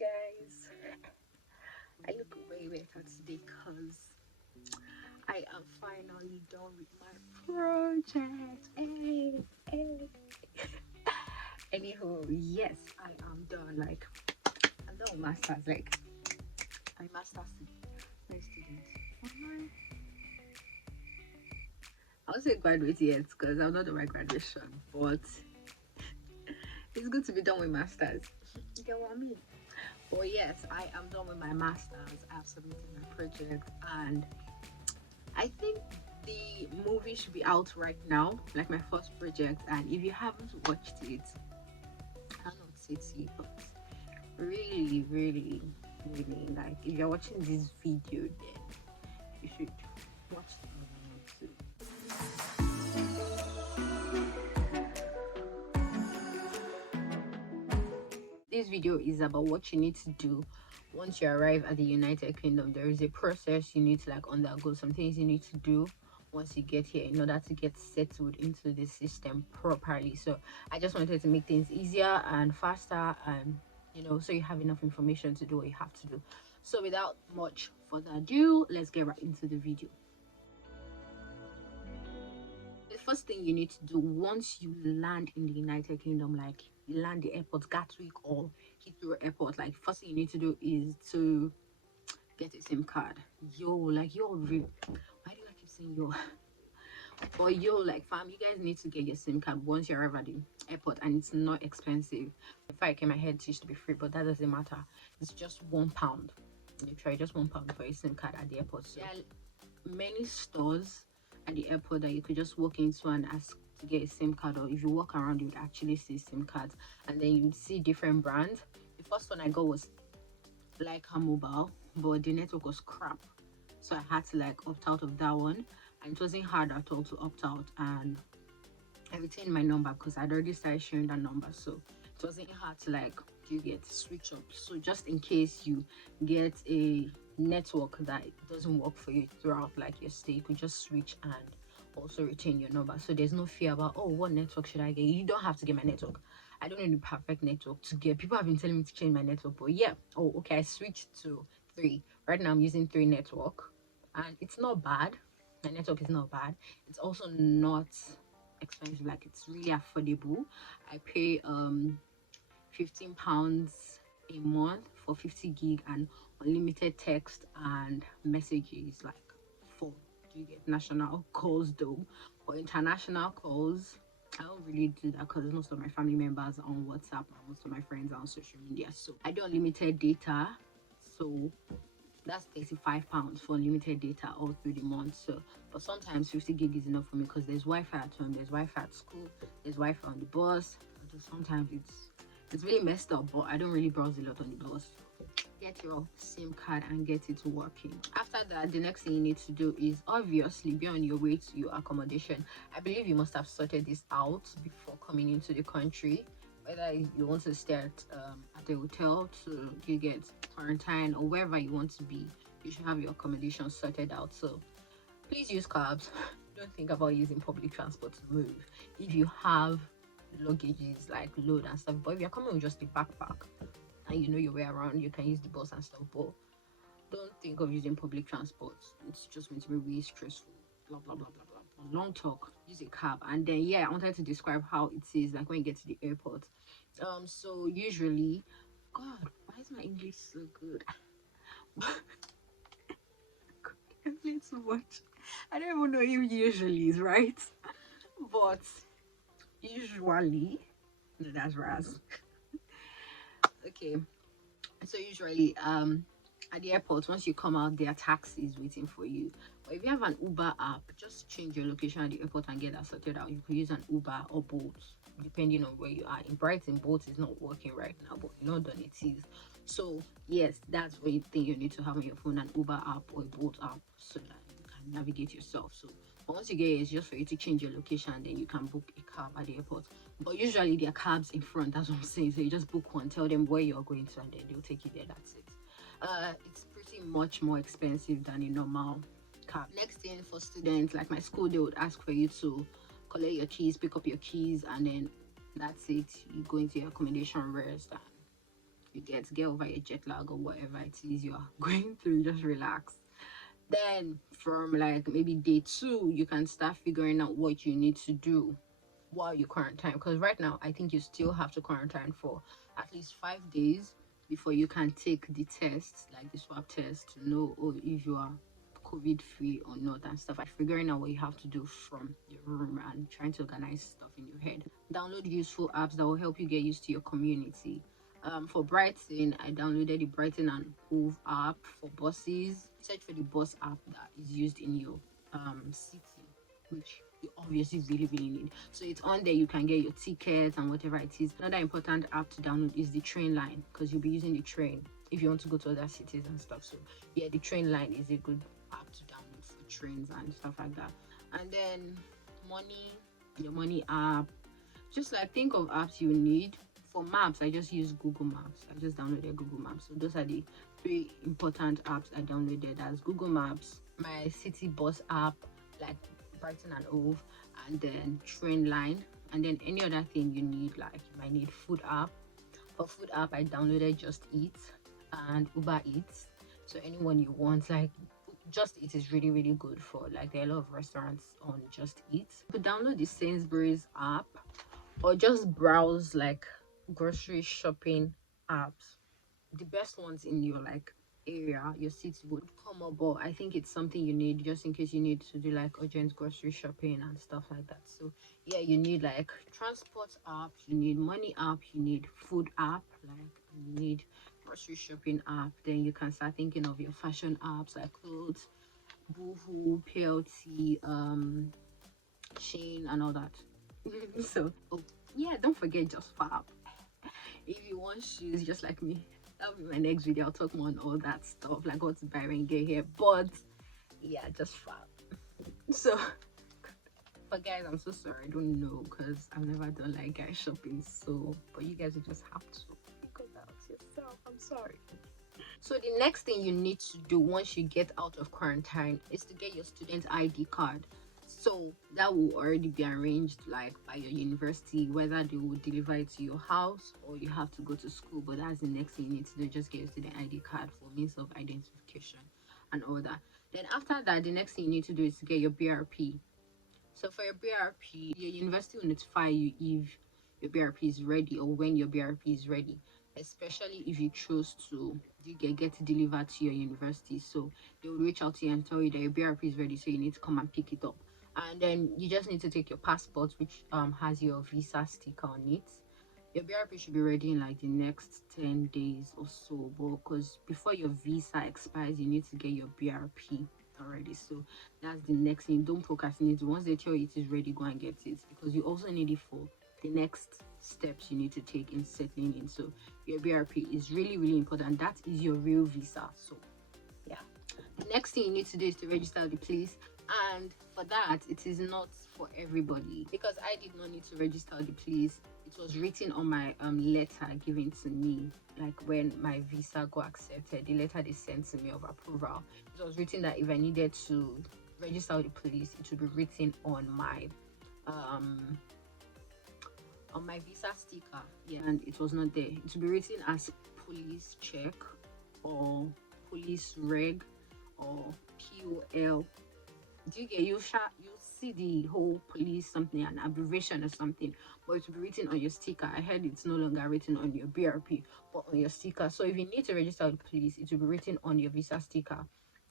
Guys, I look way better today because I am finally done with my project. Hey. Anyhow, yes, I am done. Like, I'm done with masters. Like, I'm master's student. I won't say graduate yet because I'm not on my graduation, but it's good to be done with masters. You get what I mean? But yes, I am done with my masters. I've submitted my project, and I think the movie should be out right now, like my first project. And if you haven't watched it, I cannot say to you, but really, like if you're watching this video, then you should watch the other one too. This video is about what you need to do once you arrive at the United Kingdom. There is a process you need to like undergo, some things you need to do once you get here in order to get settled into the system properly. So I just wanted to make things easier and faster, and so you have enough information to do what you have to do. So without much further ado, let's get right into the video. The first thing you need to do once you land in the United Kingdom, like you land the airport, Gatwick or Heathrow Airport, like first thing you need to do is to get a SIM card. Why do I keep saying yo? But like fam, you guys need to get your SIM card once you arrive at the airport, and it's not expensive. If I came, my head used to be free, but that doesn't matter. It's just £1. You try just £1 for a SIM card at the airport. So there are many stores at the airport that you could just walk into and ask to get a SIM card, or if you walk around you would actually see SIM cards, and then you'd see different brands. The first one I got was like a mobile, but the network was crap, so I had to like opt out of that one, and it wasn't hard at all to opt out, and I retained my number because I'd already started sharing that number, so it wasn't hard to like switch up. So just in case you get a network that doesn't work for you throughout like your stay, you could just switch and also retain your number. So there's no fear about, oh, what network should I get? You don't have to get my network. I don't know the perfect network to get. People have been telling me to change my network, but yeah. Oh, okay, I switched to 3. Right now I'm using 3 network, and it's not bad. My network is not bad. It's also not expensive, like it's really affordable. I pay £15 a month for 50 gig and unlimited text and messages, like 4. You get national calls though, but international calls I don't really do that because most of my family members are on WhatsApp and most of my friends are on social media. So I do unlimited data, so that's £35 for unlimited data all through the month. So but sometimes 50 gig is enough for me because there's Wi-Fi at home, there's Wi-Fi at school, there's Wi-Fi on the bus. Sometimes it's really messed up, but I don't really browse a lot on the bus. Get your SIM card and get it working. After that, the next thing you need to do is obviously be on your way to your accommodation. I believe you must have sorted this out before coming into the country, whether you want to stay at a hotel to you get quarantine or wherever you want to be. You should have your accommodation sorted out. So please use cabs. Don't think about using public transport to move if you have luggages like load and stuff. But if you're coming with just a backpack and you know your way around, you can use the bus and stuff, but don't think of using public transport. It's just going to be really stressful, blah blah blah blah blah. Long talk, use a cab. And then I wanted to describe how it is like when you get to the airport. So usually, god, why is my English so good? I played so much, I don't even know if usually is right, but usually, no, that's Raz. Okay, so usually at the airport, once you come out, there are taxis waiting for you. But if you have an Uber app, just change your location at the airport and get that sorted out. You can use an Uber or Bolt depending on where you are. In Brighton, Bolt is not working right now, but in London it is. So yes, that's one thing you need to have on your phone, an Uber app or a Bolt app, so that you can navigate yourself. So but once you get here, it's just for you to change your location, and then you can book a cab at the airport. But usually there are cabs in front, that's what I'm saying. So you just book one, tell them where you're going to, and then they'll take you there. That's it. It's pretty much more expensive than a normal cab. Next thing for students, like my school, they would ask for you to collect your keys, pick up your keys, and then that's it. You go into your accommodation, rest, and You get over your jet lag or whatever it is you are going through. Just relax. Then from like maybe day 2, you can start figuring out what you need to do while you quarantine, because right now I think you still have to quarantine for at least 5 days before you can take the test, like the swab test, to know if you are COVID free or not and stuff. Like figuring out what you have to do from your room and trying to organize stuff in your head. Download useful apps that will help you get used to your community. For Brighton, I downloaded the Brighton and Hove app. For buses, search for the bus app that is used in your city, which you obviously really need. So it's on there. You can get your tickets and whatever it is. Another important app to download is the train line, because you'll be using the train if you want to go to other cities and stuff. So yeah, the train line is a good app to download for trains and stuff like that. And then your money app. Just like think of apps you need. For maps, I just use Google Maps. I just downloaded Google Maps. So those are the 3 important apps I downloaded, as Google Maps, my city bus app like Brighton and Hove, and then train line, and then any other thing you need, like you might need food app. For food app, I downloaded Just Eat and Uber Eats. So anyone you want, like Just Eat is really good for, like there are a lot of restaurants on Just Eat. You could download the Sainsbury's app or just browse like grocery shopping apps. The best ones in your like area, your city would come up, but I think it's something you need just in case you need to do like urgent grocery shopping and stuff like that. So yeah, you need like transport app, you need money app, you need food app, like you need grocery shopping app. Then you can start thinking of your fashion apps like clothes, Boohoo, PLT, Shane and all that. So yeah, don't forget Just Fab. If you want shoes just like me, that'll be my next video. I'll talk more on all that stuff, like what to buy and get here. But yeah, Just Fab. So but guys, I'm so sorry, I don't know, because I've never done like guys shopping. So but you guys will just have to figure that out yourself. I'm sorry. So the next thing you need to do once you get out of quarantine is to get your student ID card. So that will already be arranged like by your university, whether they will deliver it to your house or you have to go to school. But that's the next thing you need to do. Just get your student ID card for means of identification and all that. Then after that, the next thing you need to do is to get your BRP. So for your BRP, your university will notify you if your BRP is ready or when your BRP is ready, especially if you choose to get it delivered to your university. So they will reach out to you and tell you that your BRP is ready, so you need to come and pick it up. And then you just need to take your passport, which has your visa sticker on it. Your BRP should be ready in like the next 10 days or so, but because before your visa expires, you need to get your BRP already. So that's the next thing. Don't procrastinate. Once they tell you it is ready, go and get it, because you also need it for the next steps you need to take in settling in. So your BRP is really important. That is your real visa. So yeah, the next thing you need to do is to register the place. And for that, it is not for everybody, because I did not need to register the place. It was written on my letter given to me, like when my visa got accepted, the letter they sent to me of approval. It was written that if I needed to register the police, it would be written on my visa sticker. Yeah, and it was not there. It would be written as police check or police reg or POL. Do you get, you see the whole police something, an abbreviation or something, but it will be written on your sticker. I heard it's no longer written on your BRP but on your sticker. So if you need to register with police, it will be written on your visa sticker,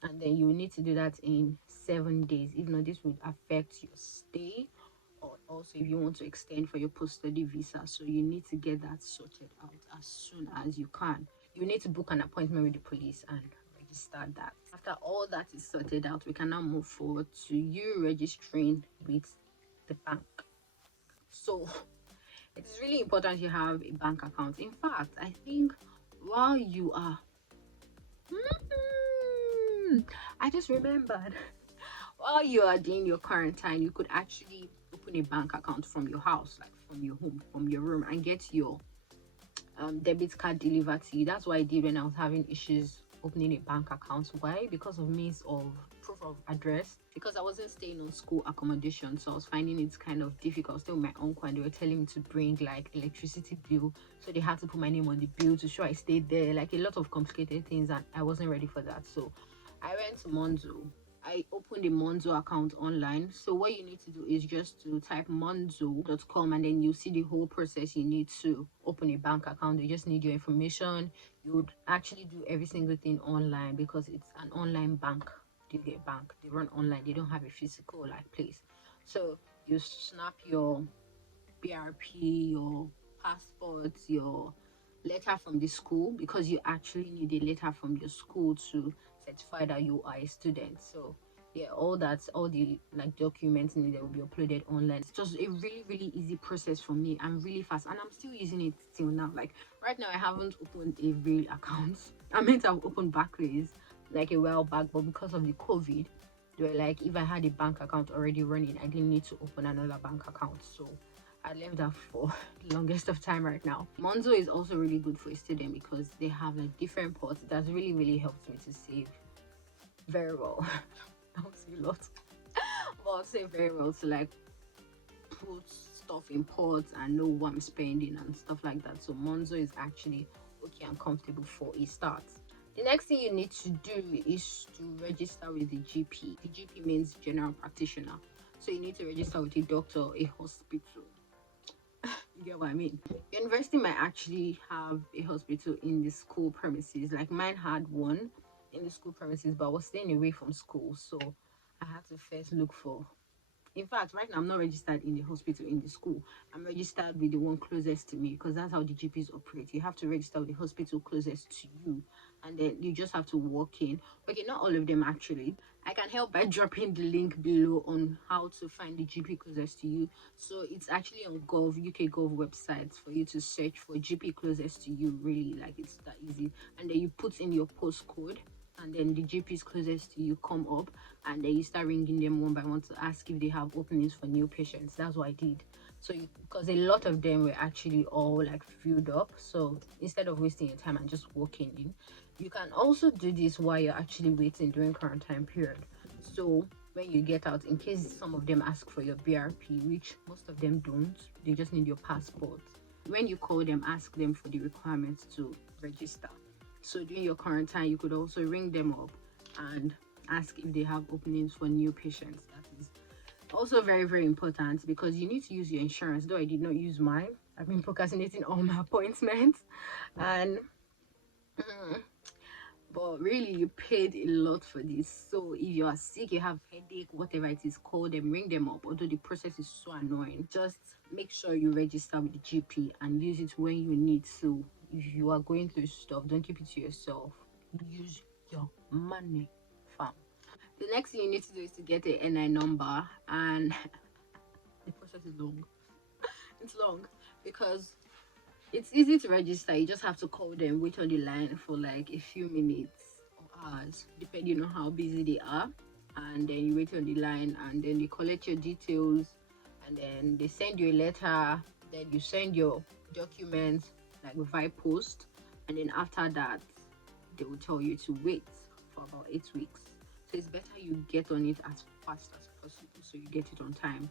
and then you will need to do that in 7 days. If not, this would affect your stay, or also if you want to extend for your post-study visa. So you need to get that sorted out as soon as you can. You need to book an appointment with the police and start that. After all that is sorted out, we can now move forward to you registering with the bank. So it is really important you have a bank account. In fact, I think while you are I just remembered, while you are doing your quarantine, you could actually open a bank account from your house, like from your home, from your room, and get your debit card delivered to you. That's what I did when I was having issues opening a bank account. Why? Because of means of proof of address. Because I wasn't staying on school accommodation, so I was finding it kind of difficult. Still with my uncle, and they were telling me to bring like electricity bill, so they had to put my name on the bill to show I stayed there. Like a lot of complicated things, and I wasn't ready for that. So I went to Monzo. I opened a Monzo account online. So what you need to do is just to type monzo.com, and then you see the whole process you need to open a bank account. They just need your information. You would actually do every single thing online because it's an online bank. They get bank. They run online. They don't have a physical like place. So you snap your BRP, your passport, your letter from the school, because you actually need a letter from your school to certify that you are a student. So yeah, all the like documents needed will be uploaded online. It's just a really really easy process for me and really fast, and I'm still using it till now. Like right now I haven't opened a real account. I meant to have opened Barclays like a while back, but because of the COVID, they were like, if I had a bank account already running, I didn't need to open another bank account. So I left that for the longest of time right now. Monzo is also really good for a student because they have like different ports. That's really really helped me to save very well. I won't say a lot, but I'll say very well to like put stuff in pots and know what I'm spending and stuff like that. So Monzo is actually okay and comfortable for a start. The next thing you need to do is to register with the GP. The GP means general practitioner. So you need to register with a doctor or a hospital. You get what I mean? Your university might actually have a hospital in the school premises. Like mine had one in the school premises, but I was staying away from school, so I had to first look for. In fact, right now I'm not registered in the hospital in the school. I'm registered with the one closest to me because that's how the GPs operate. You have to register with the hospital closest to you, and then you just have to walk in. Okay, not all of them actually. I can help by dropping the link below on how to find the GP closest to you. So it's actually on UK Gov websites for you to search for GP closest to you. Really, like it's that easy. And then you put in your postcode, and then the GPs closest to you come up, and then you start ringing them one by one to ask if they have openings for new patients. That's what I did. So because a lot of them were actually all like filled up, so instead of wasting your time and just walking in, you can also do this while you're actually waiting during quarantine period. So when you get out, in case some of them ask for your BRP, which most of them don't, they just need your passport. When you call them, ask them for the requirements to register. So during your quarantine, you could also ring them up and ask if they have openings for new patients. That is also very very important because you need to use your insurance. Though I did not use mine, I've been procrastinating all my appointments, and but really you paid a lot for this. So if you are sick, you have headache, whatever it is, call them, ring them up. Although the process is so annoying, just make sure you register with the GP and use it when you need to. If you are going through stuff, don't keep it to yourself. Use your money, fam. The next thing you need to do is to get a NI number, and the process is long. It's long because it's easy to register. You just have to call them, wait on the line for like a few minutes or hours, depending on how busy they are. And then you wait on the line, and then they collect your details, and then they send you a letter. Then you send your documents like via post, and then after that, they will tell you to wait for about 8 weeks. So it's better you get on it as fast as possible so you get it on time.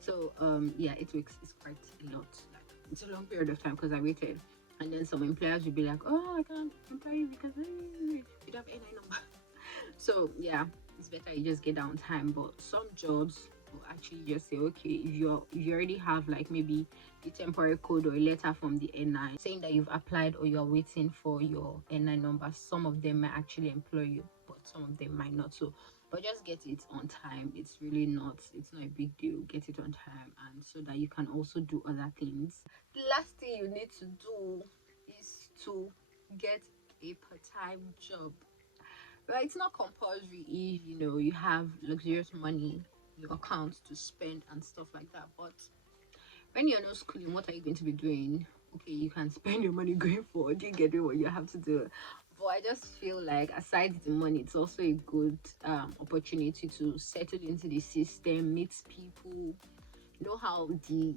So yeah, 8 weeks is quite a lot. Like it's a long period of time because I waited. And then some employers will be like, oh, I can't employ you because you don't have any number. So yeah, it's better you just get down time. But some jobs will actually just say, okay, if you already have like maybe a temporary code or a letter from the NI saying that you've applied or you're waiting for your NI number, some of them might actually employ you, but some of them might not. So but just get it on time. It's not a big deal. Get it on time, and so that you can also do other things. The last thing you need to do is to get a part-time job. Right, it's not compulsory if you have luxurious money in your account to spend and stuff like that. But when you're not schooling, what are you going to be doing? Okay, you can spend your money going forward. You get doing what you have to do. But I just feel like aside the money, it's also a good opportunity to settle into the system, meet people, know how the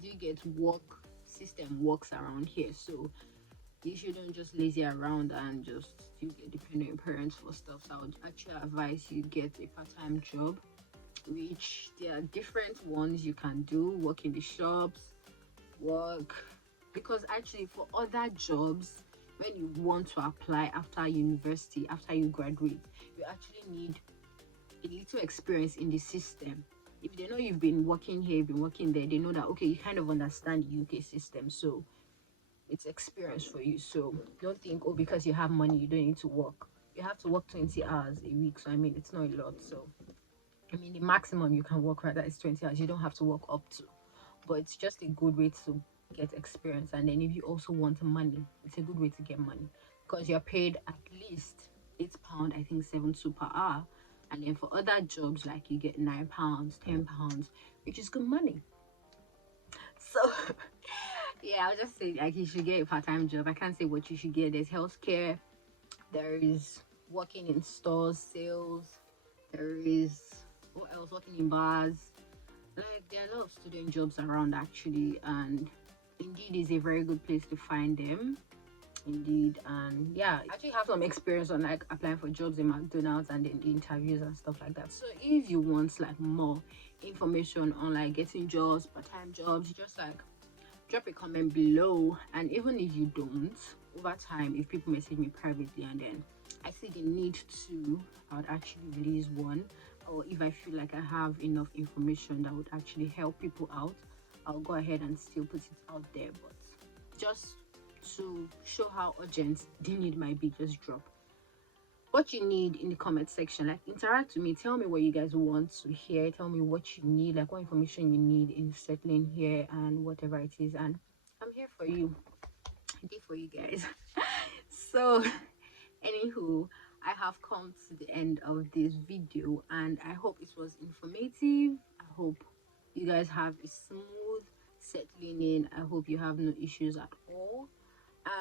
do you get work system works around here. So you shouldn't just lazy around and just still get dependent on parents for stuff. So I would actually advise you get a part-time job, which there are different ones you can do. Work in the shops, work, because actually for other jobs, when you want to apply after university, after you graduate, you actually need a little experience in the system. If they know you've been working here, you've been working there, they know that okay, you kind of understand the UK system, so it's experience for you. So don't think, oh, because you have money you don't need to work. You have to work 20 hours a week, so I mean it's not a lot. So I mean the maximum you can work rather is 20 hours. You don't have to work up to, but it's just a good way to get experience. And then if you also want money, it's a good way to get money, because you're paid at least £8, I think 7 2 per hour. And then for other jobs, like you get £9, £10, which is good money. So yeah, I'll just say like you should get a part-time job. I can't say what you should get. There's healthcare, there is working in stores, sales, there is what else, working in bars. Like there are a lot of student jobs around actually, and Indeed is a very good place to find them. Indeed. And yeah, I actually have some experience on like applying for jobs in McDonald's and then the interviews and stuff like that. So if you want like more information on like getting jobs, part-time jobs, just like drop a comment below. And even if you don't, over time, if people message me privately and then I see the need to, I would actually release one. Or if I feel like I have enough information that would actually help people out, I'll go ahead and still put it out there. But just to show how urgent the need might be, just drop what you need in the comment section. Like interact with me, tell me what you guys want to hear, tell me what you need, like what information you need in settling here and whatever it is, and I'm here for you. I did for you guys. So anywho, I have come to the end of this video and I hope it was informative. I hope you guys have a smooth settling in. I hope you have no issues at all.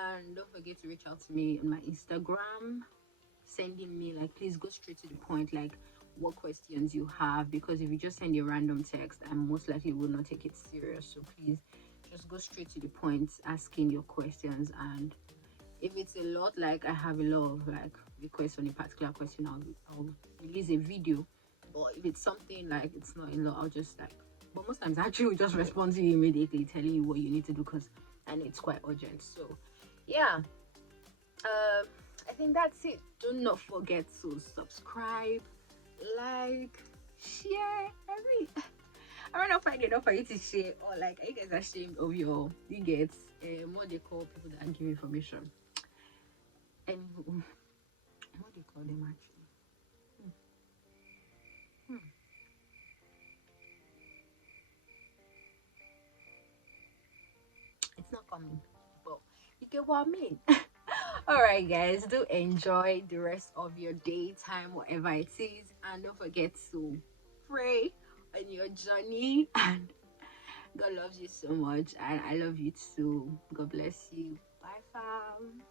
And don't forget to reach out to me on my Instagram, sending me like, please go straight to the point, like what questions you have, because if you just send a random text, I most likely will not take it serious. So please just go straight to the point, asking your questions. And if it's a lot, like I have a lot of like requests on a particular question, I'll release a video. But if it's something like it's not a lot, I'll just like, but most times I actually will just respond to you immediately, telling you what you need to do, because I know it's quite urgent. So yeah, I think that's it. Do not forget to subscribe, like, share. I don't know if I get enough for you to share, or like, are you guys ashamed of your, you get what they call people that give information, and what do you call them actually? It's not coming, but you get what I mean. All right, guys, do enjoy the rest of your daytime, whatever it is, and don't forget to pray on your journey. And God loves you so much, and I love you too. God bless you. Bye, fam.